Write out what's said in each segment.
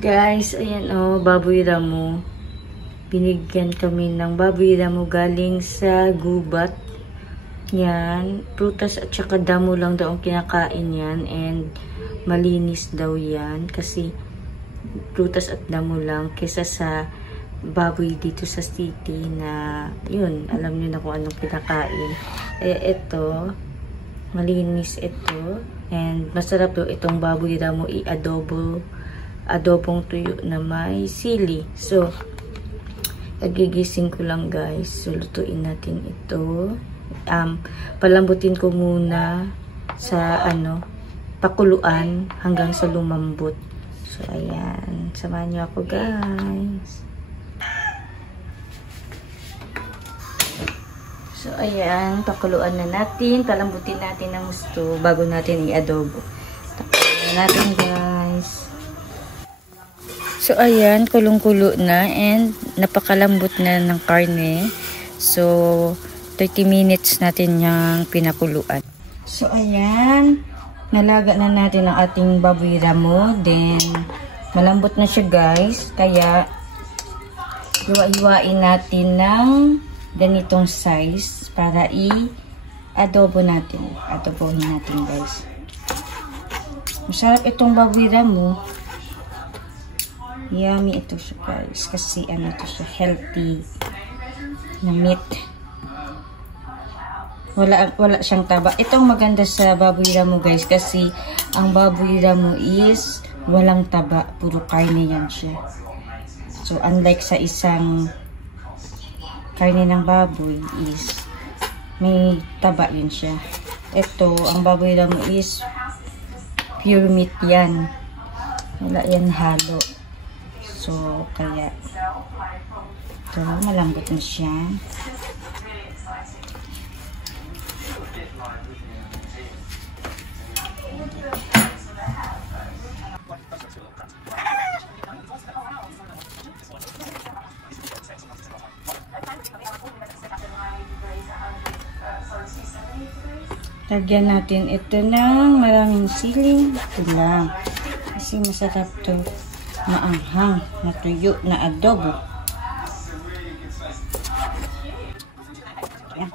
Guys, ayan baboy ramo. Binigyan kami ng baboy ramo galing sa gubat. Yan, prutas at saka damo lang daw ang kinakain yan, and malinis daw yan kasi prutas at damo lang kesa sa baboy dito sa city na yun, alam niyo na kung anong kinakain. Ito malinis ito, and masarap daw itong baboy ramo adobong tuyo na may sili. So nagigising ko lang guys, so lutuin natin ito. Palambutin ko muna sa pakuluan hanggang sa lumambot. So ayan, samahan niyo ako guys. So ayan, pakuluan na natin, palambutin natin ng gusto bago natin i-adobo. Takpan natin guys. So ayan, kulong-kulo na and napakalambot na ng karne. So 30 minutes natin yung pinakuluan. So, ayan. Nalaga na natin ang ating baboy ramo. Then, malambot na siya guys. Kaya, iwa-iwain natin ng ganitong size para i-adobo natin. Adobohin natin guys. Masarap itong baboy ramo. Yummy ito siya guys. Kasi ito siya, healthy na meat. Wala siyang taba. Ito ang maganda sa baboy ramo guys, kasi ang baboy ramo is walang taba, puro karne yan siya. So unlike sa isang karne ng baboy is may taba yun siya. Ito, ang baboy ramo is pure meat yan. Wala yan halo. So kaya ito, malambot na siya. Lagyan natin ito ng maraming siling. Ito lang. Kasi masarap to, maanghang na tuyo na adobo. Ayan.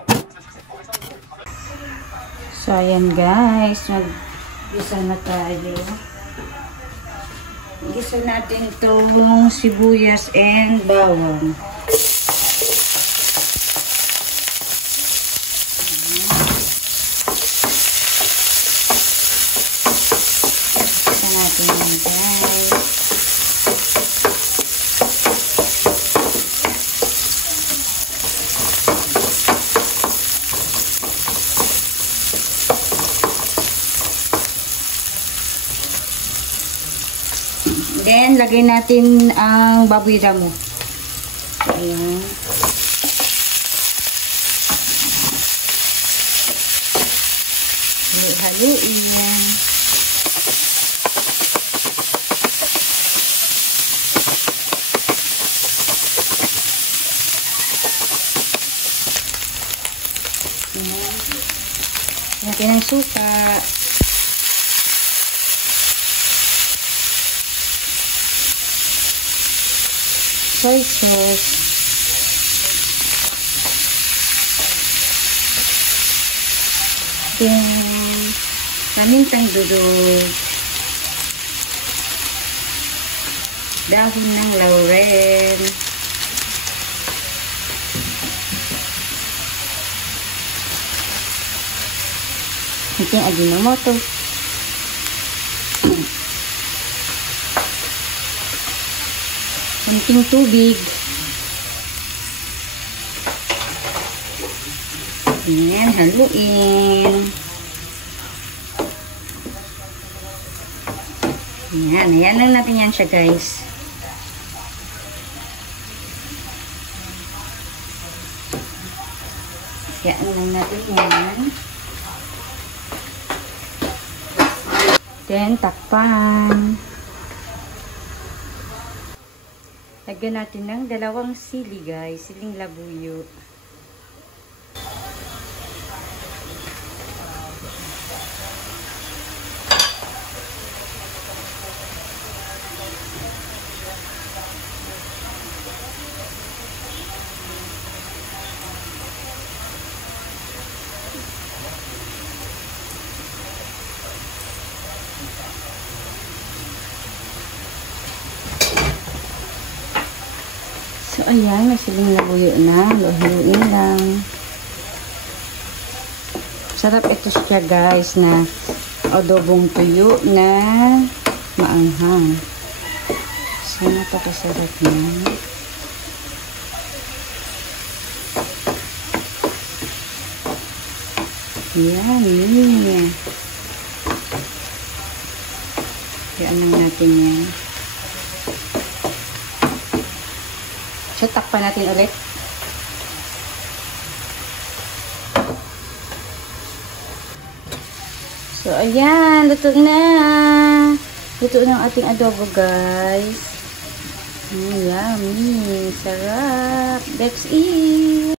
So ayan guys, mag-gisa na tayo. Gisa natin itong sibuyas and bawang. Then, lagay natin ang baboy ramo. Ayan. Halo-haloin. Lagyan ng suka. Soy sauce. Then, pamintang durog. Dahon ng laurel. Ito yung Ajinomoto. Konting tubig. Ayan, haluin. Ayan, ayan lang natin yan siya guys. Ayan lang natin yan. Then, takpan. Lagyan natin ng 2 sili guys, siling labuyo. Ayan, may siling na buyo na. Luhiin lang. Sarap ito siya guys na adobong tuyo na maanghang. So, napakasarap na. Yan. Kayaan lang natin yan. So, takpan natin ulit. So, ayan. Luto na. Luto na ang ating adobo, guys. Yummy. Sarap. Let's eat.